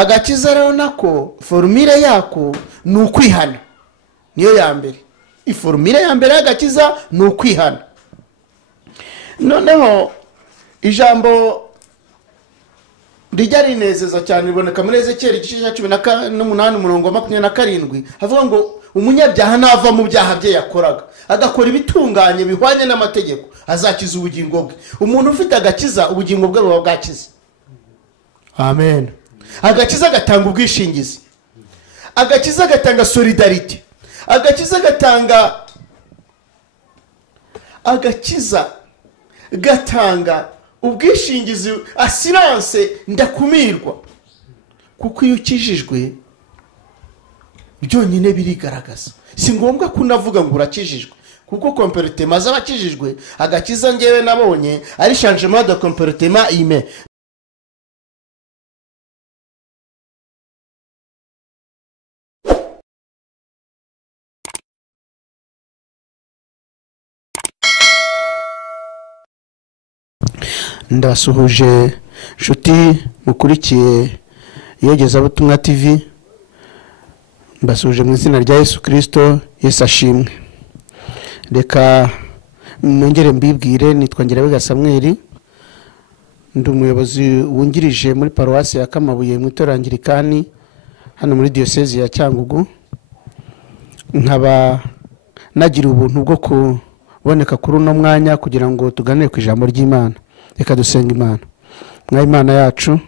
agakiza rero nako formule yako ni ukwihana, niyo ya mbere. Iformule ya mbere y'agakiza ni ukwihana. Noneho ijambo rijya rinezeza cyane riboneka muri Ezekiel igice cya 18 umurongo wa 27, havuga ngo umunyabyaha nava mu byaha bye yakoraga agakora ibitunganye bihwanye n'amategeko azakiza ubugingo bwe. Umuntu ufite agakiza ubugingo bwe buba bwakize. Amen. Agakiza gatanga ubwishingizi, agakiza gatanga solidarity, agakiza gatanga ubwishingizi, assurance ndakumirwa. Kuko iyo ukijijwe byonyine birigaragaza, si ngombwa kunavuga ngo urakijijwe, kuko comportement z'abakijijwe agakiza ngewe nabonye ari changement de comportement humain. Ndasuhuje nshuti mukurikiye IYOGEZABUTUMWA TV, mbasuhuje mu izina rya Yesu Kristo. Yesu ashimwe. Reka nongere mbibwire, nitwa Ngirabega Samuel, ndi umuyobozi wungirije muri paruwasi ya Kamabuye mu itorero Anglikani hano muri diocese ya Cyangugu. Nkaba nagira ubuntu bwo kuboneka kuri uno mwanya kugira ngo tuganire ku ijambo ry'Imana. Reka dusenga Imana. Mwami Imana yacu,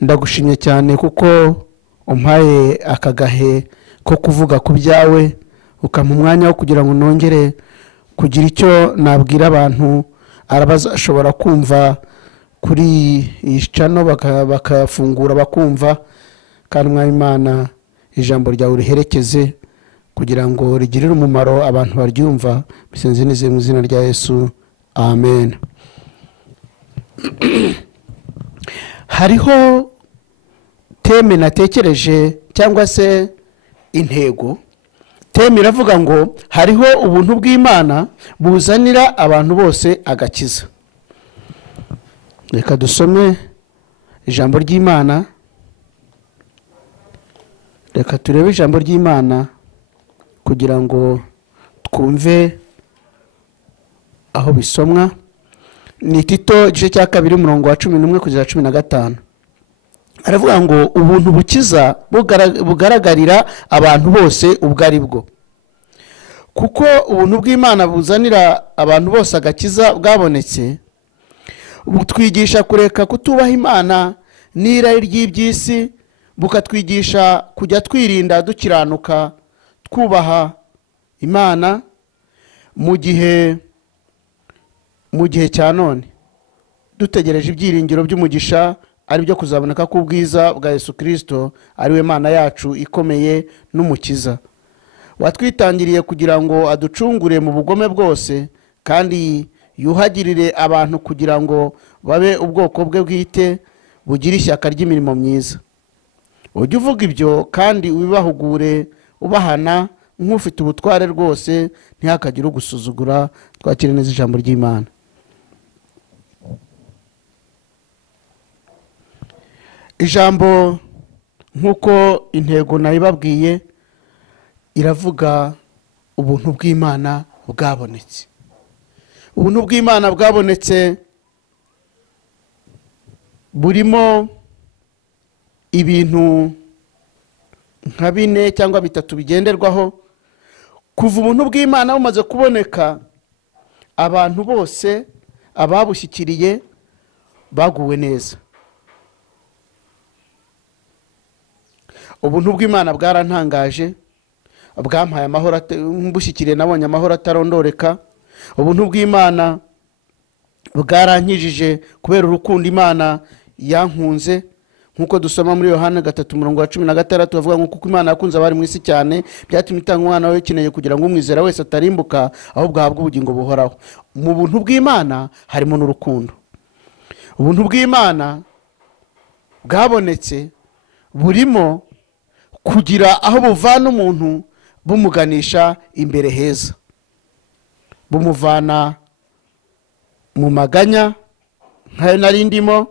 ndagushimye cyane kuko umpaye akagahe ko kuvuga ku byawe, ukampa umwanya wo kugira ngo nongere kugira icyo nabwira abantu arabazashobora kumva kuri iyi channel bakafungura bakumva. Kandi Mwami Imana, ijambo ryawe riherekeze kugira ngo rigirire umumaro abantu baryumva, bisenze neze mu izina rya Yesu. Amen. Hariho teme natekereje cyangwa se intego. Teme iravuga ngo hariho ubuntu bw'Imana buzanira abantu bose agakiza. Reka dusome ijambo ry'Imana. Reka turebe ijambo ry'Imana kugira ngo twumve aho bisomwa. Ni Tito igice cya 2 umurongo wa 11 kugeza 15. Aravuga ngo ubuntu bukiza bugaragarira abantu bose ubwo ari bwo. Kuko ubuntu bw'Imana buzanira abantu bose agakiza bwabonetse, butwigisha kureka kutubaha Imana n'irari ry'ibyisi, bukatwigisha kujya twirinda dukiranuka twubaha Imana mu gihe cya none, dutegereje ibyiringiro by'umugisha ari byo kuzaboneka ku bwiza bwa Yesu Kristo, ari we Mana yacu ikomeye n'umukiza. Watwitangiriye kugira ngo aducungure mu bugome bwose, kandi yuhagirire abantu kugira ngo babe ubwoko bwe bwite bugira ishyaka ry'imirimo myiza. Ujye uvuga ibyo kandi ubibahugure ubahana nk'ufite ubutware rwose, ntihakagire ugusuzugura. Twakire neza ijambo ry'Imana. Ijambo nkuko intego nayibabwiye iravuga ubuntu bw'Imana bwabonetse. Ubuntu bw'Imana bwabonetse burimo ibintu nka 4 cyangwa 3 bigenderwaho. Kuva ubuntu bw'Imana bumaze kuboneka, abantu bose ababushyikiriye baguwe neza. Ubuntu bw'Imana bwarantangaje, bwampaye amahoro, mbushyikiriye nabonye amahoro atarondoreka. Ubuntu bw'Imana bwarankijije kubera urukundo Imana yankunze, nkuko dusoma muri Yohana 3:16 bavuga ngo kuko Imana yakunze abari mu isi cyane byatumye itanga umwana we ukeneye kugira ngo umwizera wese atarimbuka ahubwo ahabwe ubugingo buhoraho. Mu buntu bw'Imana harimo n'urukundo. Ubuntu bw'Imana bwabonetse burimo kugira aho buvana umuntu bumuganisha imbere heza, bumuvana mu maganya nkayo narindimo,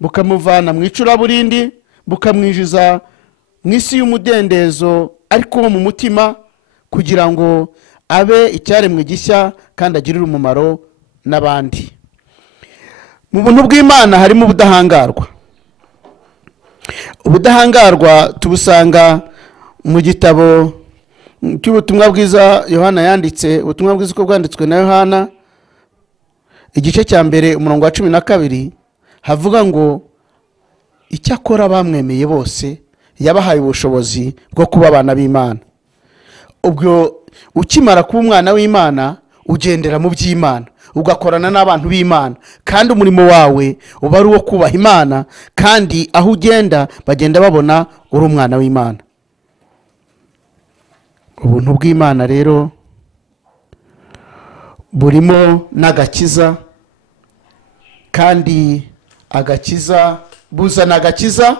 bukamuvana mu icuraburindi, bukamwinjiza mu isi y'umudendezo ariko wo mu mutima, kugira ngo abe icyaremwe gishya kandi agirire umumaro n'abandi. Mu buntu bw'Imana harimo ubudahangarwa. Ubudahangarwa tubusanga mu gitabo cy'ubutumwa bwiza Yohana yanditse, ubutumwa bwiza uko bwanditswe na Yohana, igice cya mbere umurongo wa 12, havuga ngo icyakora bamwemeye bose yabahaye ubushobozi bwo kuba abana b'Imana. Ubwo ukimara kuba umwana w'Imana ugendera mu by'Imana, ugakorana n'abantu b'Imana, kandi umurimo wawe uba ari uwo kubaha Imana, kandi aho ugenda bagenda babona uri umwana w'Imana. Ubuntu bw'Imana rero burimo n'agakiza, kandi agakiza buzana agakiza.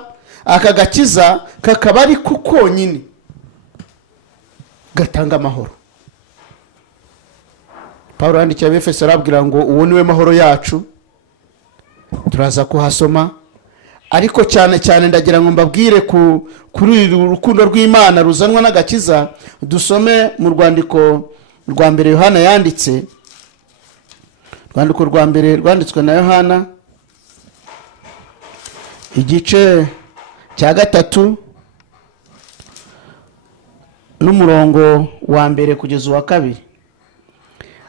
Aka gakiza kakaba ari ko konyine gatanga amahoro. Paulo yandikiye Abefeso arabwira ngo uwo niwe mahoro yacu, turaza kuhasoma. Ariko cyane cyane ndagira ngo mbabwire kuri urukundo rw'Imana ruzanwa n'agakiza. Dusome mu rwandiko rwa mbere Yohana yanditse, rwandiko rwa mbere rwanditswe na Yohana, igice cya 3 n'umurongo wa mbere kugeza uwa 2.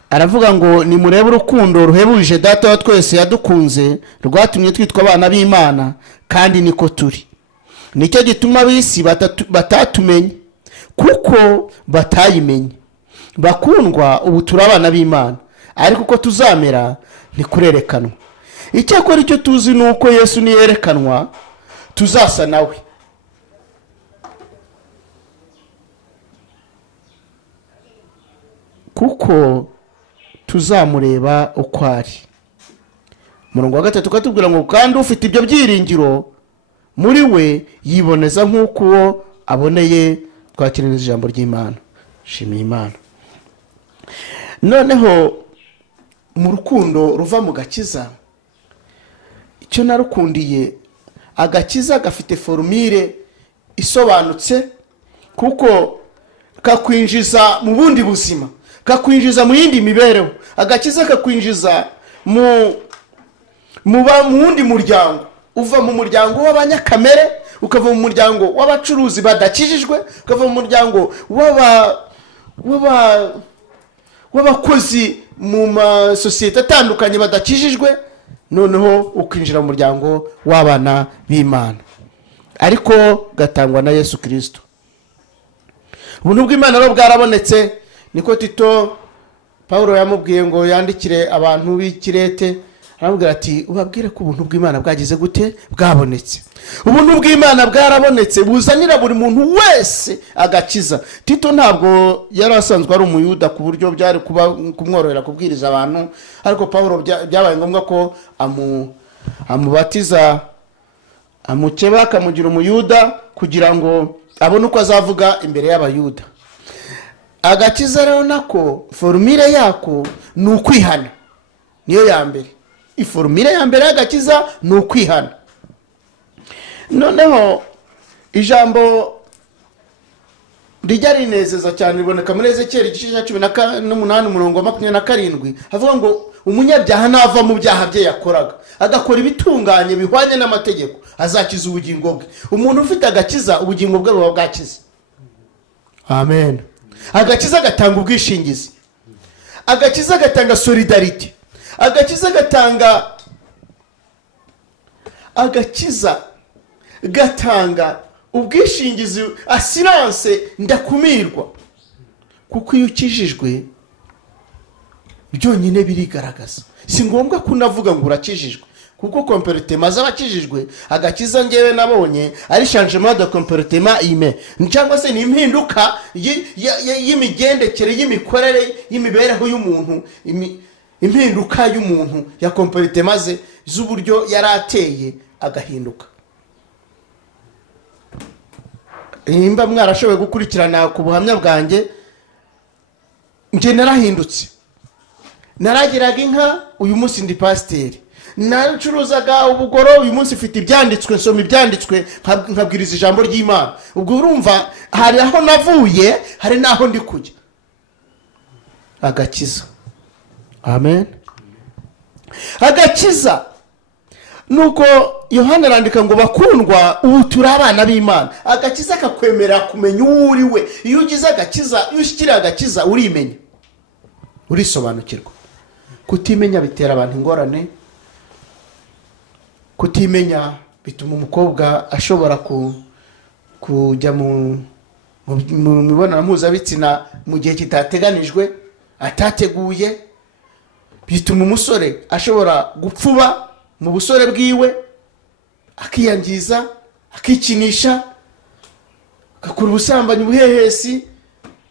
Aravuga ngo nimurebe urukundo ruhebuje Data wa twese yadukunze, rwatumye twitwa abana b'Imana, kandi niko turi. Nicyo gituma ab'isi batatumenye, kuko batayimenye. Bakundwa, ubu turi abana b'Imana, ariko uko tuzamera ntikurerekanwa. Icyakora icyo tuzi ni uko Yesu niyerekanwa tuzasa nawe, kuko tuzamureba uko ari. Umurongo wa 3 katubwira ngo kandi ufite ibyo byiringiro muri we yiboneza nk'uko uwo aboneye. Twakiririza ijambo ry'Imana. Shimiye Imana. Noneho mu rukundo ruva mu gakiza, icyo narukundiye, agakiza gafite formule isobanutse, kuko kakwinjiza mu bundi buzima, kakwinjiza mu yindi mibereho. Agakiza kakwinjiza mu wundi muryango. Uva mu muryango w'abanyakamere, ukava mu muryango w'abacuruzi badakijijwe, ukava mu muryango w'abakozi mu masosiyete atandukanye badakijijwe, noneho ukinjira mu muryango w'abana b'Imana, ariko gatangwa na Yesu Kristo. Ubuntu bw'Imana rero bwarabonetse. Niko Tito Paulo yamubwiye ngo yandikire abantu b'Ikirete, aramubwira ati ubabwire ko ubuntu bw'Imana bwagize gute, bwabonetse. Ubuntu bw'Imana bwarabonetse buzanira buri muntu wese agakiza. Tito ntabwo yari asanzwe ari umuyuda ku buryo byari kumworohera kubwiriza abantu, ariko Paulo byabaye ngombwa ko amubatiza, amukeba, akamugira umuyuda kugira ngo abone uko azavuga imbere y'abayuda. Agakiza rero nako formule yako ni ukwihana. Niyo ya mbere. Formule ya mbere y'agakiza ni ukwihana. Noneho ijambo rijya rinezeza cyane riboneka muri Ezekiel igice cya 18 umurongo wa 27, havuga ngo umunyabyaha nava mu byaha bye yakoraga, agakora ibitunganye bihwanye n'amategeko, azakiza ubugingo bwe. Umuntu ufite agakiza, ubugingo bwe buba bwakize. Amen. Agakiza gatanga ubwishingizi, agakiza gatanga solidarity, agakiza gatanga ubwishingizi, assurance ndakumirwa. Kuko iyo ukijijwe byonyine birigaragaza, si ngombwa kunavuga ngo urakijijwe, kuko comportement z'abakijijwe, agakiza ngewe nabonye ari changement de comportement ime, cyangwa se ni impinduka y'imigendekere, y'imikorere, y'imibereho y'umuntu, impinduka y'umuntu ya comportement ze z'uburyo yarateye agahinduka. Imba mwarashoboye gukurikirana ku buhamya bwanjye, nje narahindutse. Naragiraga inka, uyu munsi ndi pasiteri. nacuruzaga ubugoro, uyu munsi mfite ibyanditswe, nsoma ibyanditswe nkabwiriza ijambo ry'Imana. Ubwo urumva hari aho navuye, hari naho ndi kujya. Agakiza. Amen. Agakiza nuko Yohana arandika ngo bakundwa, ubu turi abana b'Imana. Agakiza kakwemera kumenya uwo uri we. Iyo ugize agakiza, iyo ushyikira agakiza, urimenya, urisobanukirwa. Kutimenya bitera abantu ingorane. Kutimenya bituma umukobwa ashobora kujya mu mibonano mpuzabitsina mu gihe kitateganijwe, atateguye. Bituma umusore ashobora gupfuba mu busore bwiwe, akiyangiza, akikinisha, agakora ubusambanyi, ubuhehesi,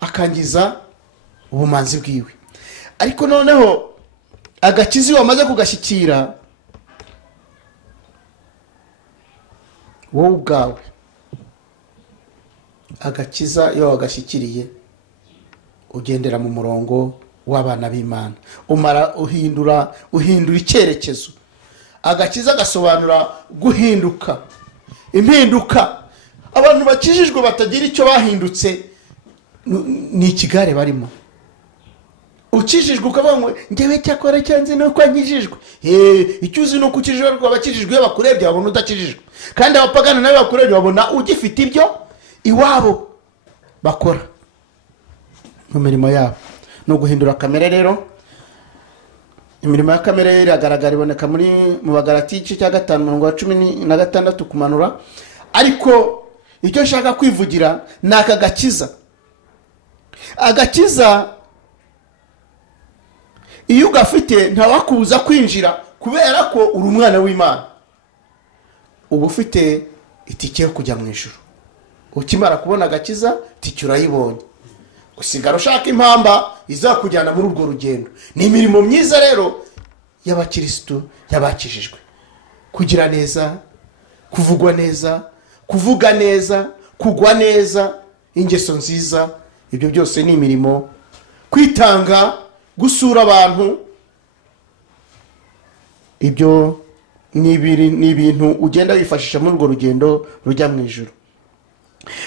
akangiza ubumanzi bwiwe. Ariko noneho agakiza iyo wamaze kugashyikira, wowe ubwawe agakiza iyo wagashyikiriye, ugendera mu murongo w'abana b'Imana. uhindura icyerekezo. Agakiza gasobanura guhinduka, impinduka. Abantu bakijijwe batagira icyo bahindutse ni ikigare barimo. Ukijijwe ukavuga ngo ngewe cyakora cyanze nuko nkijijwe. Icyo uzi nuko ukijijwe, ariko abakijijwe iyo bakurebye babona udakijijwe, kandi abapagana nabo bakurebye babona ugifite ibyo iwabo bakora mu mirimo yabo. No guhindura kamere rero. Imirimo ya kamere iragaragara, iboneka mu Bagalati igice cya 5:16 kumanura. Ariko icyo nshaka kwivugira ni aka gakiza. Agakiza iyo ugafite ntawakubuza kwinjira, kubera ko uri umwana w'Imana. Uba ufite itike yo kujya mu ijuru. Ukimara kubona agakiza, itike urayibonye. Usigara ushaka impamba izakujyana muri urwo rugendo. Ni imirimo myiza rero y'abakristo, y'abakijijwe. Kugira neza, kuvugwa neza, kuvuga neza, kugwa neza, ingeso nziza, ibyo byose ni imirimo. Kwitanga, gusura abantu, ibyo ni ibintu ugenda wifashisha muri urwo rugendo rujya mu ijuru.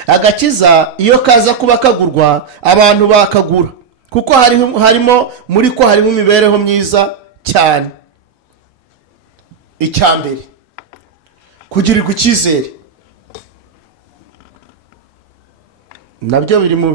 Agakiza iyo kaza kuba kagurwa, abantu bakagura, kuko harimo imibereho myiza cyane. Icyambere, kugirirwa icyizere. Nabyo biri mu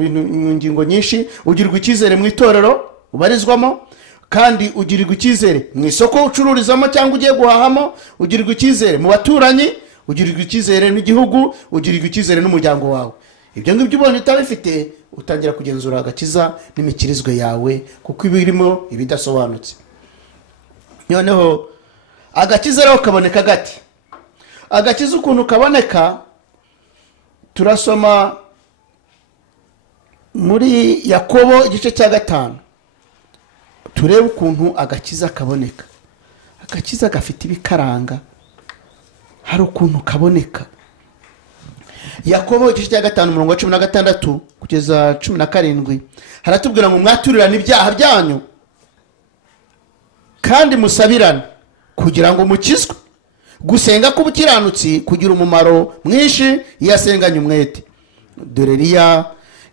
ngingo nyinshi. Ugirirwa icyizere mu itorero ubarizwamo, kandi ugirirwa icyizere mu isoko ucururizamo cyangwa ugiye guhahamo, ugirirwa icyizere mu baturanyi, ugirirwa icyizere n'igihugu, ugirirwa icyizere n'umuryango wawe. Ibyo ngibyo ubona utabifite, utangira kugenzura agakiza n'imikirizwe yawe, kuko ibirimo ibidasobanutse. Noneho agakiza rero kaboneka gati. Agakiza ukuntu kaboneka, turasoma muri Yakobo igice cya 5. Turebe ukuntu agakiza kaboneka. Agakiza gafite ibikaranga, hari ukuntu kaboneka. Yakobo igice cya 5:16 kugeza 17 haratubwira ngo mwaturirane ibyaha byanyu kandi musabirane kugira ngo mukizwe. Gusenga k'ubukiranutsi kugira umumaro mwinshi iyo asenganye umwete. Dore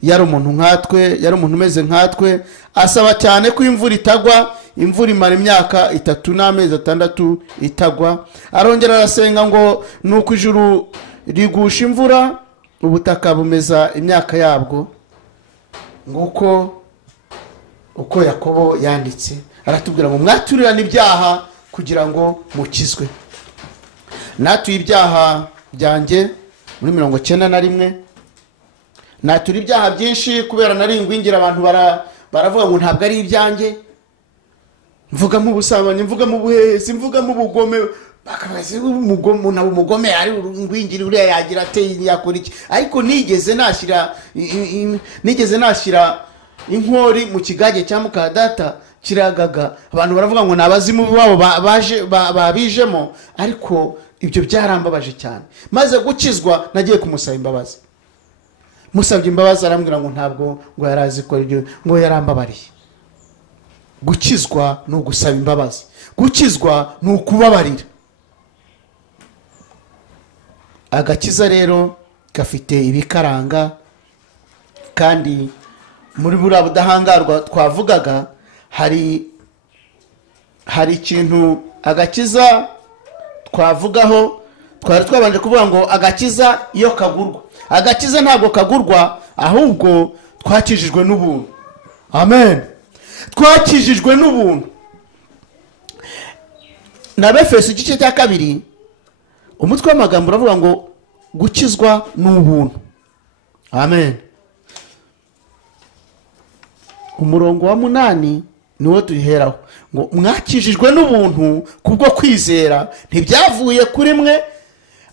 yari umuntu nkatwe, yari umuntu umeze nkatwe, asaba cyane ko imvura itagwa. Imvura imara imyaka 3 n'amezi 6 itagwa. Arongera arasenga ngo nuko ijuru rigusha imvura, ubutaka bumeza imyaka yabwo. Nguko uko Yakobo yanditse. Aratubwira ngo mwaturirane ibyaha kugira ngo mukizwe. Natuye ibyaha byanjye muri 91. Natura ibyaha byinshi kubera nari ingwingira. Abantu baravuga ngo ntabwo ari ibyanjye. Mvuga mu busambanyi, mvuga mu buhehesi, mvuga mu bugome. Bakabaze umugome ari ingwingira, uriya yagira ate, yakora iki? Ariko nigeze nashyira inkori mu kigage cya mukadata kiragaga. Abantu baravuga ngo nabazimu babo babijemo, ariko ibyo byarambabaje cyane. Maze gukizwa nagiye kumusaba imbabazi. Musabye imbabazi arambwira ngo ntabwo ngo yarazi ko ibyo, ngo yarambabariye. gukizwa ni ugusaba imbabazi, gukizwa ni ukubabarira. Agakiza rero gafite ibikaranga, kandi muri buriya budahangarwa twavugaga hari ikintu agakiza twavugaho. Twari twabanje kuvuga ngo agakiza iyo kagurwa, agakiza ntabwo kagurwa, ahubwo twakijijwe n'ubuntu. Amen. Twakijijwe n'ubuntu. Na Befeso igice cya 2 umutwe w'amagambo uravuga ngo gukizwa n'ubuntu. Amen. Umurongo wa 8 niwo turiheraho ngo mwakijijwe n'ubuntu kubwo kwizera, ntibyavuye kuri mwe,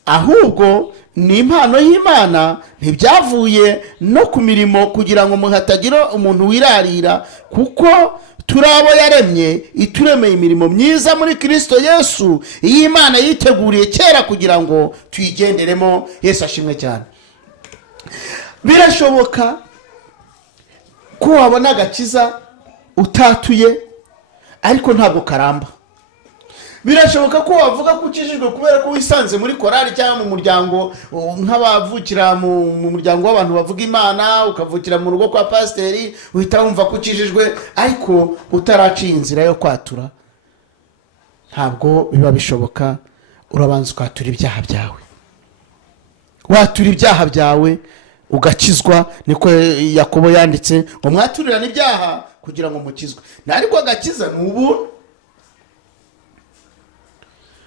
ahubwo ni impano y'Imana, ntibyavuye no ku mirimo kugira ngo muhatagira umuntu wirarira, kuko turabo yaremye ituremeye imirimo myiza muri Kristo Yesu, iyi Imana yiteguriye kera kugira ngo tuyigenderemo. Yesu ashimwe cyane. Birashoboka ko wabona agakiza utatuye, ariko ntabwo karamba. Birashoboka ko wavuga ko ukijijwe kubera ko wisanze muri korali cyangwa mu muryango, nk'abavukira mu muryango w'abantu bavuga Imana, ukavukira mu rugo kwa pasiteri, uhita wumva ko ukijijwe, ariko utaraciye inzira yo kwatura. Ntabwo biba bishoboka. Urabanza ukatura ibyaha byawe, watura ibyaha byawe ugakizwa. Niko Yakobo yanditse ngo mwaturirane ibyaha kugira ngo mukizwe. Ariko agakiza ni ubuntu.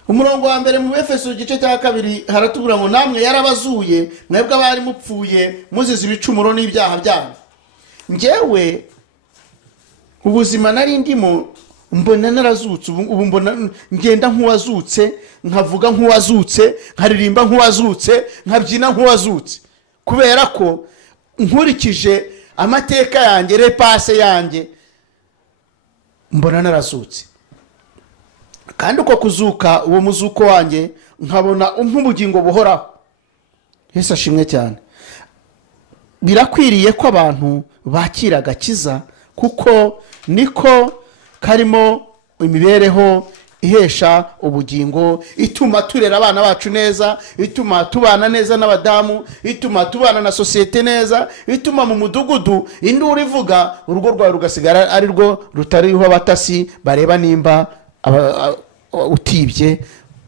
Umurongo wa mbere mu Efeso igice cya 2 haratubwira ngo namwe yarabazuye mwebwe abari mupfuye muzize ibicumuro n'ibyaha byanyu. Njyewe ubuzima nari ndimo mbona narazutse, ubu mbona ngenda nk'uwazutse, nkavuga nk'uwazutse, nkaririmba nk'uwazutse, nkabyina nk'uwazutse, kubera ko nkurikije amateka yanjye, Rev Pastor yanjye, mbona narazutse. Kandi uko kuzuka, uwo muzuko wanjye nkabona nk'ubugingo buhoraho. Yesu ashimwe cyane. Birakwiriye ko abantu bakira agakiza, kuko niko karimo imibereho ihesha ubugingo, ituma turera abana bacu neza, ituma tubana neza n'abadamu, ituma tubana na sosiyete neza, ituma mu mudugudu induru ivuga, urugo rwawe rugasigara ari rwo rutariho abatasi bareba nimba utibye,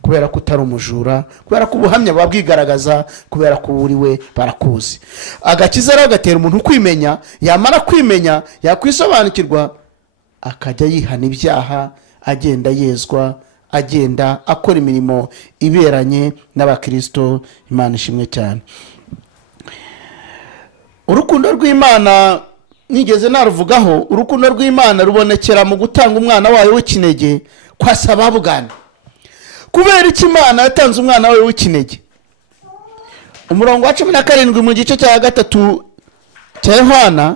kubera ko utari umujura, kubera ko ubuhamya babwigaragaza, kubera ko uriwe barakuzi. Agakiza rero gatera umuntu kwimenya, yamara kwimenya yakwisobanukirwa, akajya yihana ibyaha, agenda yezwa, agenda akora imirimo iberanye n'abakristo. Imana ishimwe cyane. Urukundo rw'Imana nigeze naruvugaho. Urukundo rw'Imana rubonekera mu gutanga umwana wayo w'ikinege kwa sababugana. Kubera iki Imana yatanze umwana wayo w'ikinege? Umurongo wa 17 mu gice cya 3 cya Yohana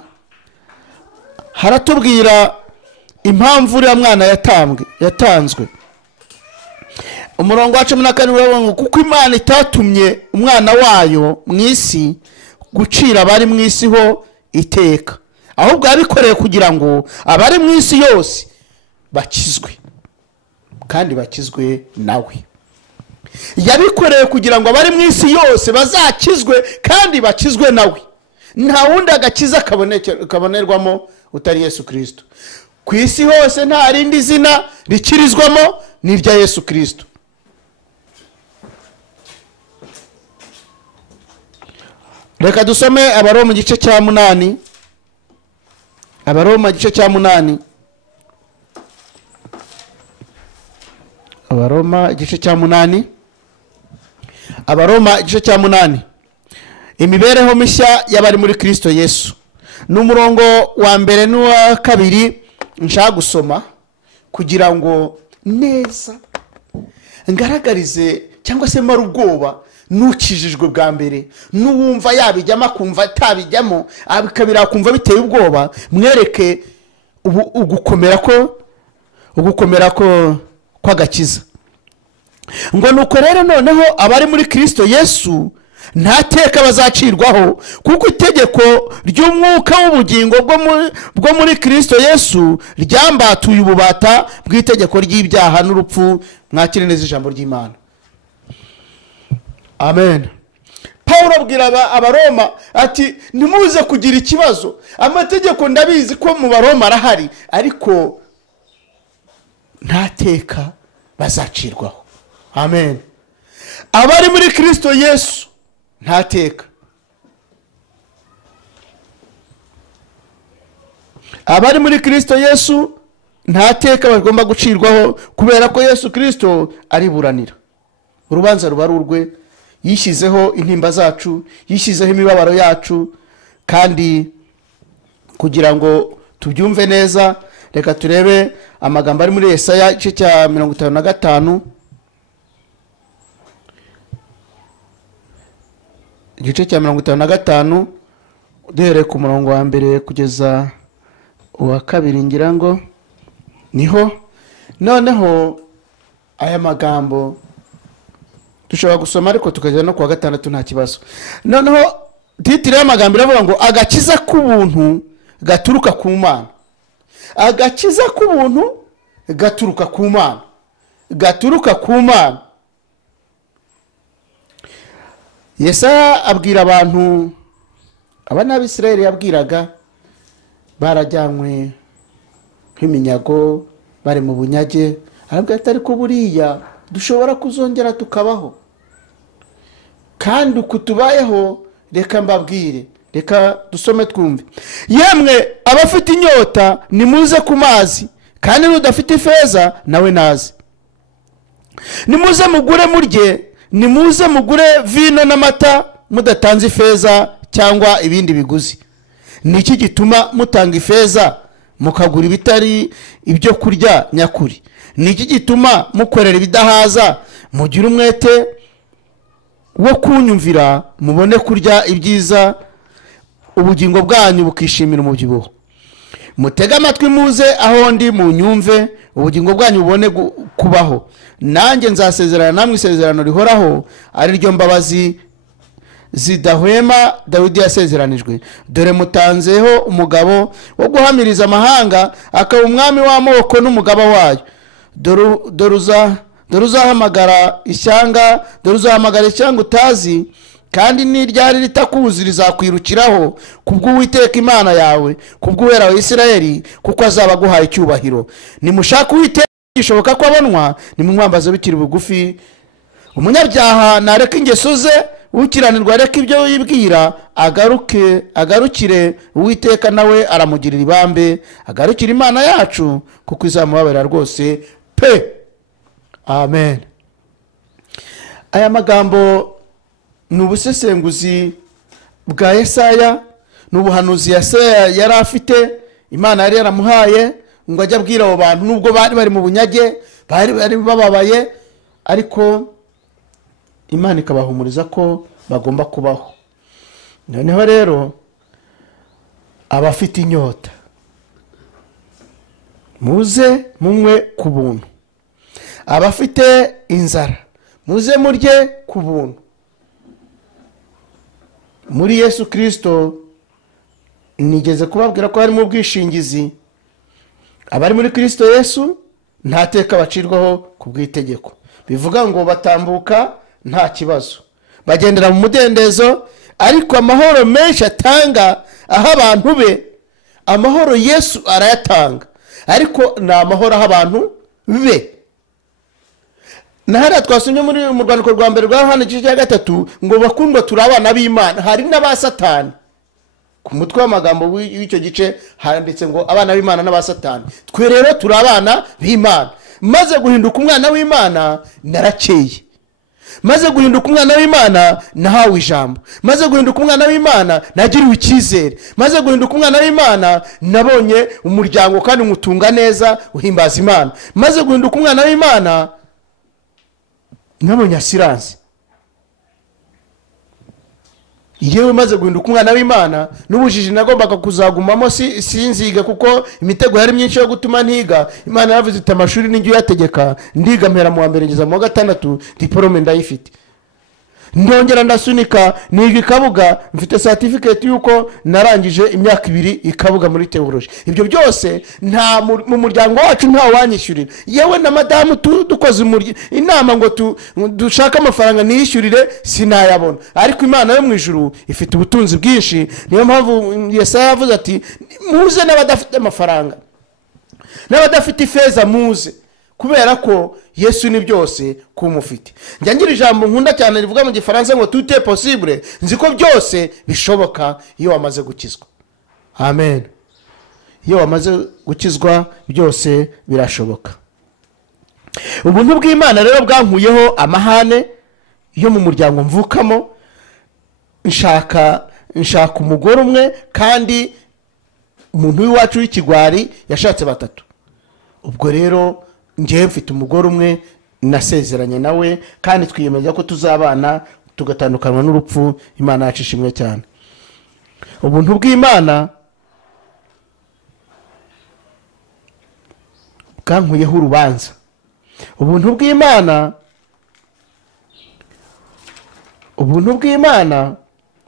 haratubwira impamvu uriya mwana yatanzwe. Umurongo wa 17 ngo kuko Imana itatumye umwana wayo mu isi gucira abari mu isi ho iteka, ahubwo yabikoreye kugira ngo abari mu isi yose bakizwe, kandi bakizwe nawe. Yabikoreye kugira ngo abari mu isi yose bazakizwe kandi bakizwe nawe. Nta wundi agakiza kabonerwamo utari Yesu Kristo. Ku isi hose nta rindi zina rikirizwamo ni irya Yesu Kristo. Reka dusome Abaroma igice cya 8. Abaroma igice cya 8. Abaroma igice cya 8. Abaroma igice cya 8. Imibereho mishya y'abari muri Kristo Yesu. N'umurongo wa mbere n'uwa 2 nshaka gusoma kugira ngo neza ngaragarize cyangwa se marubwoba nukijijwe bwa mbere, n'uwumva yabijyamo akumva atabijyamo, abikabira kumva biteye ubwoba, mwereke ugukomera ko kw'agakiza. Ngo nuko rero noneho abari muri Kristo Yesu nta teka bazacirwaho, kuko itegeko ry'umwuka w'ubugingo bwo muri Kristo Yesu ryambatuye ububata bw'itegeko ry'ibyaha n'urupfu. Mwakire neza ijambo ry'Imana. Amen. Paulo abwira abaroma ati nimuze kugira ikibazo, amategeko ndabizi ko mu baroma arahari, ariko nta teka bazacirwaho. Amen. Abari muri Kristo Yesu nta teka. Abari muri Kristo Yesu nta teka bagomba gucirwaho, kubera ko Yesu Kristo ariburanira. Urubanza ruba rurwe, yishyizeho intimba zacu, yishyizeho imibabaro yacu, kandi kugira ngo tubyumve neza, reka turebe amagambo ari muri Yesaya igice cya 55, igice cya 55 duhere ku murongo wa mbere kugeza uwa kabiri, ngira ngo niho noneho aya magambo dushobora gusoma ariko tukajya no kuwa gatandatu nta kibazo. Noneho titire y'amagambo iravuga ngo agakiza k'ubuntu gaturuka ku Mana. Agakiza k'ubuntu gaturuka ku Mana, gaturuka ku Mana. Yesaya abwira abantu, abana b'Isirayeli yabwiraga, barajyanywe nk'iminyago, bari mu bunyage, arabwira ati ariko buriya dushobora kuzongera tukabaho, kandi ukutubayeho reka mbabwire, reka dusome twumve. Yemwe abafite inyota nimuze ku mazi, kandi n'udafite ifeza nawe naze. Nimuze mugure murye, nimuze mugure vino n'amata mudatanze ifeza cyangwa ibindi biguzi. Niki gituma mutanga ifeza mukagura ibitari ibyo kurya nyakuri? Niki gituma mukorera ibidahaza, mugira umwete wo kunyumvira mubone kurya ibyiza, ubugingo bwanyu bukishimira umubyibuho? Mutega amatwi muze aho ndi munyumve, ubugingo bwanyu bubone kubaho. Nanjye nzasezerana namwe isezerano rihoraho, ari ryo mbabazi zidahwema Dawidi yasezeranijwe. Dore mutanzeho umugabo wo guhamiriza amahanga, akaba umwami w'amoko n'umugaba wayo. Dore uzahamagara ishyanga, dore uzahamagara ishyanga utazi, kandi n'iryari ritakuzi rizakwirukiraho, kubw'Uwiteka Imana yawe, kubw'Uwera wa Isirayeli, kuko azaba aguhaye icyubahiro. Nimushaka Uwiteka gishoboka ko abonwa, nimumwambaze bikiri bugufi. Umunyabyaha nareke ingeso ze, ukiranirwa areke ibyo yibwira, agarukire Uwiteka nawe aramugirira ibambe, agarukire Imana yacu kuko izamubabarira rwose pe. Amen. Aya magambo ni ubusesenguzi bwa Yesaya, n'ubuhanuzi Yesaya yari afite, Imana yari yaramuhaye ngo ajye abwira abo bantu, nubwo bari mu bunyage, bari bababaye, ariko Imana ikabahumuriza ko bagomba kubaho. Noneho rero abafite inyota muze munywe ku buntu, abafite inzara muze murye ku buntu. Muri Yesu Kristo nigeze kubabwira ko harimo ubwishingizi. Abari muri Kristo Yesu nta teka bacirwaho ku bw'itegeko, bivuga ngo batambuka nta kibazo, bagendera mu mudendezo, ariko amahoro menshi atanga aho abantu be, amahoro Yesu arayatanga, ariko ni amahoro aho abantu be. Nahara twasomye mu rwandiko rwa mbere rwa Yohana igice cya 3 ngo bakundwa turi abana b'Imana, hari n'abasatani. Ku mutwe w'amagambo w'icyo gice handitse ngo abana b'Imana n'abasatani. Twe rero turi abana b'Imana, maze guhinduka umwana w'Imana narakeye, maze guhinduka umwana w'Imana nahawe ijambo, maze guhinduka umwana w'Imana nagiriwe icyizere, maze guhinduka umwana w'Imana nabonye umuryango kandi umutunga neza uhimbaza Imana, maze guhinduka umwana w'Imana nabonye asiranse. Yewe maze guhinduka umwana w'Imana n'ubujiji nagombaga kuzagumamo sinziga, kuko imitego yari myinshi yo gutuma ntiga. Imana yavuze iti amashuri n'ingiye yategeka, ndiga mpera mu wa mbere ngeza mu wa gatandatu, diplome ndayifite. ndongera ndasunika niga ikabuga, mfite certificate yuko narangije imyaka 2 ikabuga muri theology. Ibyo byose nta mu muryango wacu nta wanyishyurira, yewe na madamu dukoze inama ngo dushaka amafaranga niyishyurire sinayabona. Ariko Imana yo mu ijuru ifite ubutunzi bwinshi, niyo mpamvu Yesaya yavuze ati muze n'abadafite amafaranga n'abadafite ifeza muze, kubera ko Yesu ni byose kumufite. Njya ngira ijambo nkunda cyane rivuga mu gifaransa ngo tout est possible, nzi ko byose bishoboka iyo wamaze gukizwa. Amen. Iyo wamaze gukizwa byose birashoboka. Ubuntu bw'Imana rero bwankuyeho amahane yo mu muryango mvukamo, nshaka umugore umwe, kandi umuntu w'iwacu w'ikigwari yashatse 3. Ubwo rero ngiye mfite umugore umwe nasezeranye nawe, kandi twiyemeza ko tuzabana tugatandukanwa n'urupfu. Imana yacu ishimwe cyane. Ubuntu bw'Imana bwankuyeho urubanza. Ubuntu bw'Imana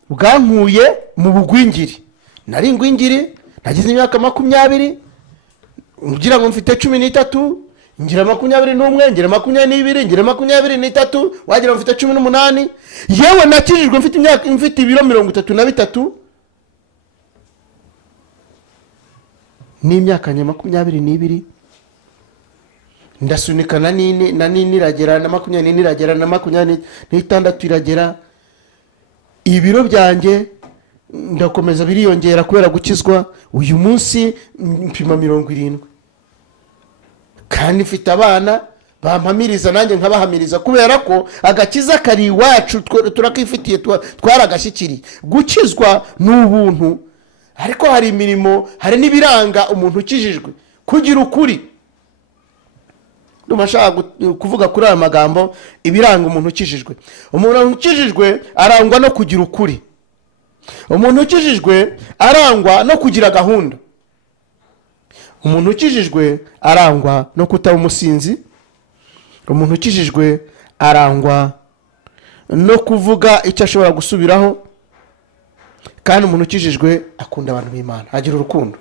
bwankuye mu bugwingiri. Nari ingwingiri, nagize imyaka 20, ngira ngo mfite 13, ngira 21, ngira 22, ngira 23, wagira mfite 18. Yewe nakijijwe mfite ibiro 33 n'imyaka 22. Ndasunika na nini iragera, na 20 iragera, na 26 iragera. Ibiro byanjye ndakomeza biriyongera kubera gukizwa. Uyu munsi mpima 70, kandi mfite abana bampamiriza nanjye nkabahamiriza, kubera ko agakiza kari iwacu turakifitiye, twaragashyikiriye. Gukizwa n'ubuntu, ariko hari imirimo, hari n'ibiranga umuntu ukijijwe. Kugira ukuri, ndumashaka kuvuga kuri aya magambo, ibiranga umuntu ukijijwe. Umuntu ukijijwe arangwa no kugira ukuri. Umuntu ukijijwe arangwa no kugira gahunda. Umuntu ukijijwe arangwa no kutaba umusinzi. Umuntu ukijijwe arangwa no kuvuga icyo ashobora gusubiraho, kandi umuntu ukijijwe akunda abantu b'Imana, agira urukundo.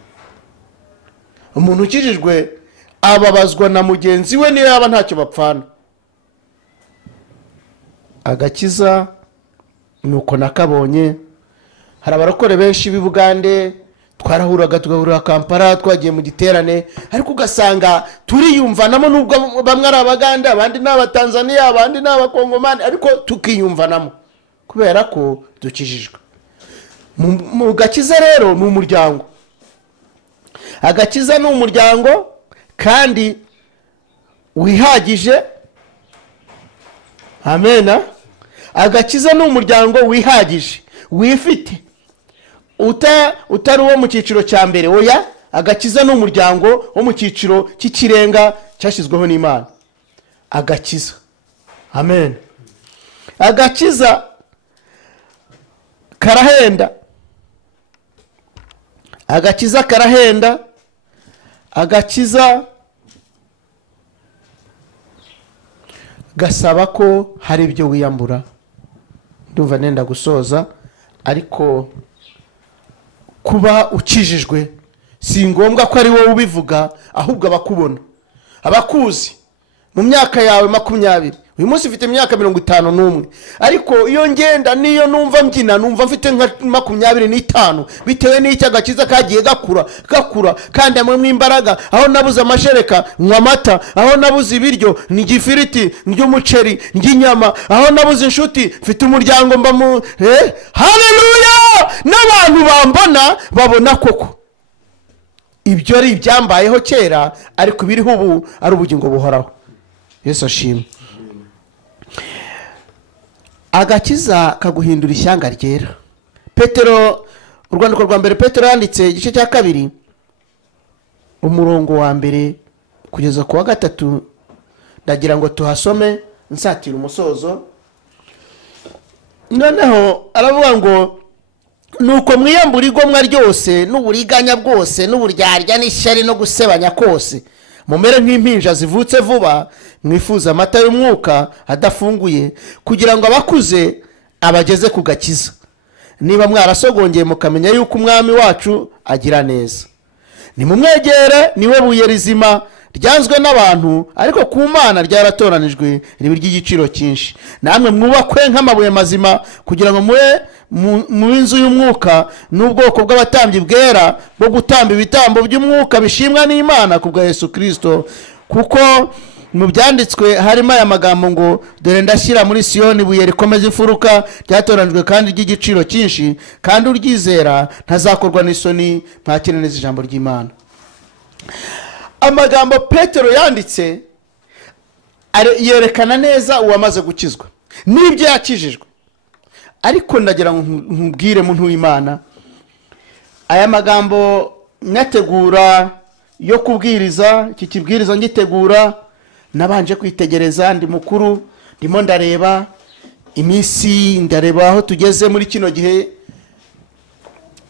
Umuntu ukijijwe ababazwa na mugenzi we niyo yaba ntacyo bapfana. Agakiza nuko nakabonye. Hari abarokore benshi b'i Bugande twarahuraga tugahurira Kampala, twagiye mu giterane, ariko ugasanga turiyumvanamo, nubwo bamwe ari Abaganda, abandi ni Abatanzania, abandi ni Abakongomani, ariko tukiyumvanamo kubera ko dukijijwe. Mu gakiza rero ni umuryango. Agakiza ni umuryango kandi wihagije. Amena. Agakiza ni umuryango wihagije, wifite, utari uwo mu cyiciro cya mbere. Oya, agakiza ni umuryango wo mu cyiciro cy'ikirenga cyashyizweho n'Imana. Agakiza. Amen. Agakiza karahenda. Agakiza karahenda. Agakiza gasaba ko hari ibyo wiyambura. Ndumva nenda gusoza, ariko kuba ukijijwe si ngombwa ko ari wowe ubivuga, ahubwo abakubona, abakuzi mu myaka yawe 20. Uyu munsi ufite imyaka 51, ariko iyo ngenda niyo numva mbyina numva mfite nka 25, bitewe n'icyo agakiza kagiye gakura kandi amwe imbaraga. Aho nabuze amashereka nywa amata, aho nabuze ibiryo ni gifiriti ry'umuceri ry'inyama, aho nabuze inshuti mfite umuryango mba mu haleluya, n'abantu bambona babona koko ibyo ari ibyambayeho kera, ariko biriho ubu ari ubugingo buhoraho. Yesu ashimwe. Agakiza kaguhindura ishyanga ryera. Petero, urwandiko rwa mbere Petero yanditse igice cya 2, umurongo wa 1 kugeza ku wa 3, ndagira ngo tuhasome nsatira umusozo. Noneho aravuga ngo nuko mwiyambura igomwa ryose n'uburiganya bwose n'uburyarya n'ishyari no gusebanya kose, mumere nk'impinja zivutse vuba, mwifuza amata y'umwuka adafunguye, kugira ngo abakuze abageze ku gakiza. Niba mwarasogongeye mukamenya yuko umwami wacu agira neza, nimumwegere, niwe buye rizima ryanzwe n'abantu, ariko ku Mana ryaratoranijwe ribi ry'igiciro cyinshi. Namwe mwubakwe nk'amabuye mazima, kugira ngo mu inzu y'umwuka n'ubwoko bw'abatambyi bwera bwo gutamba ibitambo by'umwuka bishimwa n'Imana kubwa Yesu Kristo. Kuko mu byanditswe harimo aya magambo ngo, dore ndashyira muri Siyoni ibuye rikomeza imfuruka ryatoranijwe kandi ry'igiciro cyinshi, kandi uryizera ntazakorwa n'isoni. Mwakire neza ijambo ry'Imana. Amagambo Petero yanditse yerekana neza uwamaze gukizwa n'ibyo yakijijwe. Ariko ndagira ngo nkubwire muntu w'Imana, aya magambo nyategura yo kubwiriza, iki kibwiriza ngitegura, nabanje kwitegereza, ndi mukuru, ndimo ndareba iminsi, ndareba aho tugeze muri kino gihe,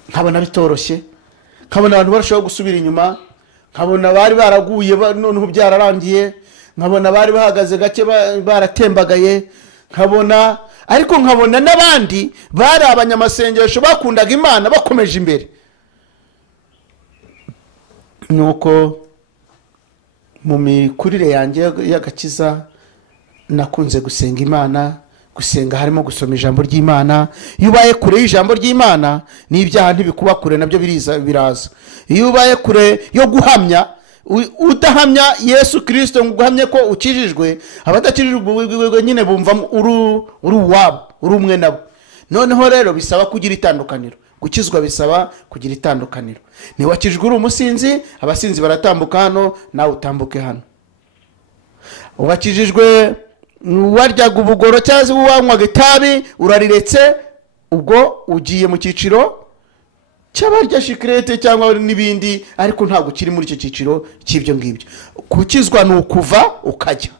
nkabona bitoroshye, nkabona abantu barushaho gusubira inyuma, nkabona bari baraguye noneho byararangiye, nkabona bari bahagaze gake baratembagaye, ariko nkabona n'abandi bari abanyamasengesho bakundaga Imana bakomeje imbere. Nuko mu mikurire yanjye y'agakiza nakunze gusenga Imana. Gusenga harimo gusoma ijambo ry'Imana. Iyo ubaye kure y'ijambo ry'Imana n'ibyaha ntibikuba kure, nabyo biraza. Iyo ubaye kure yo guhamya, udahamya Yesu Kristo ngo uhamye ko ukijijwe, abadakijijwe nyine bumva uri uwabo, uri umwe nabo. Noneho rero bisaba kugira itandukaniro. Gukizwa bisaba kugira itandukaniro. Niwakijwe uri umusinzi, abasinzi baratambuka hano, nawe utambuke hano. Ubakijijwe waryaga ubugoro cyangwa wanywaga itabi, urariretse, ubwo ugiye mu cyiciro cy'abarya shikrete cyangwa n'ibindi, ariko ntabwo kiri muri icyo cyiciro cy'ibyo ngibyo. Gukizwa ni ukuva ukajya.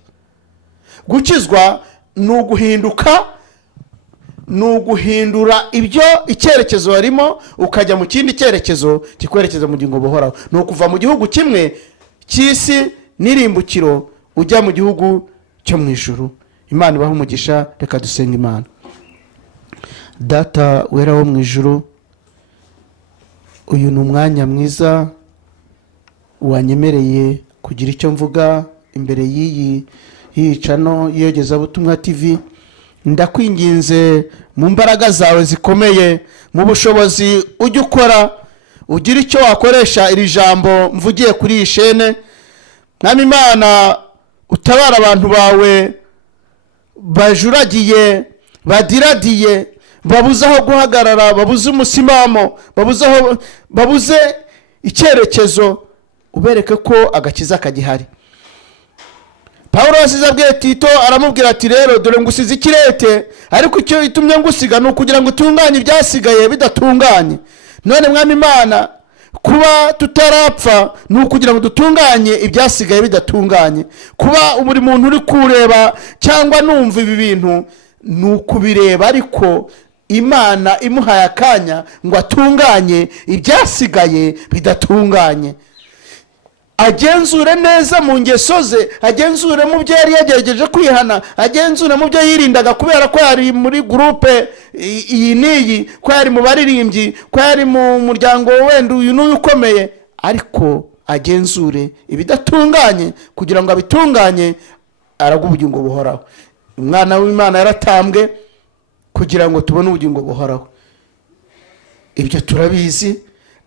Gukizwa ni uguhinduka, ni uguhindura ibyo icyerekezo warimo ukajya mu kindi cyerekezo kikwerekeza mu bugingo buhoraho. Ni ukuva mu gihugu kimwe cy'isi n'irimbukiro ujya mu gihugu cyo mu ijuru. Imana ibahe umugisha. Reka dusenga Imana. Data wera wo mu ijuru, uyu ni umwanya mwiza wanyemereye kugira icyo mvuga imbere y'iyi channel IYOGEZABUTUMWA TV. Ndakwinginze mu mbaraga zawe zikomeye, mu bushobozi ujye ukora, ugira icyo wakoresha iri jambo mvugiye kuri iyi shene. Mwami Imana, utabara abantu bawe bajuragiye, badiradiye, babuze aho guhagarara, babuze umusimamo, babuze icyerekezo, ubereke ko agakiza kagihari. Paulo yasize abwiye Tito, aramubwira ati rero dore ngusize ikirete, ariko icyo itumye ngusiga ni ukugira ngo utunganye ibyasigaye bidatunganye. None Mwami Imana, kuba tutarapfa ni ukugira ngo dutunganye ibyasigaye bidatunganye. Kuba buri muntu uri kureba cyangwa numva ibi bintu ni ukubireba, ariko Imana imuhaye akanya ngo atunganye ibyasigaye bidatunganye. Agenzure neza mu ngeso ze, agenzure mu byo yari yagerageje kwihana, agenzure mu byo yirindaga kubera ko yari muri groupe iyi niyi, ko yari mu baririmbyi, ko yari mu muryango wenda uyu n'uyu ukomeye, ariko agenzure ibidatunganye kugira ngo abitunganye araga ubugingo buhoraho. Umwana w'Imana yaratambwe kugira ngo tubone ubugingo buhoraho. Ibyo turabizi,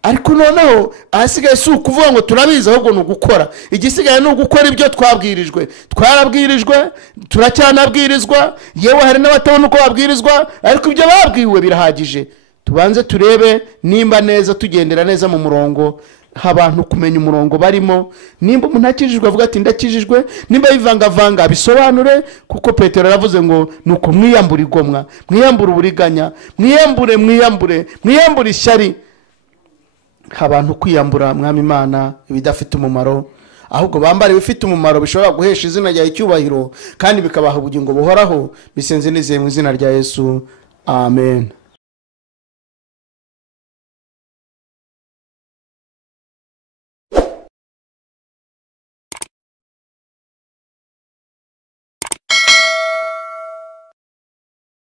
ariko noneho ahasigaye si ukuvuga ngo turabizi, ahubwo ni ugukora. Igisigaye ni ugukora ibyo twabwirijwe. Twarabwirijwe, turacyanabwirizwa, yewe hari n'abatabona uko babwirizwa, ariko ibyo babwiwe birahagije. Tubanze turebe nimba neza tugendera neza mu murongo, abantu kumenya umurongo barimo. Nimba umuntu akijijwe avuga ati ndakijijwe, nimba bivangavanga bisobanure, kuko Petero yaravuze ngo nuko mwiyambura igomwa, mwiyambura uburiganya, mwiyambure ishyari. Abantu kwiyambura Mwami Imana ibidafite umumaro, ahubwo bambara ibifite umumaro bishobora guhesha izina rya icyubahiro kandi bikabaha ubugingo buhoraho. Bisenze nizeye mu izina rya Yesu, amen.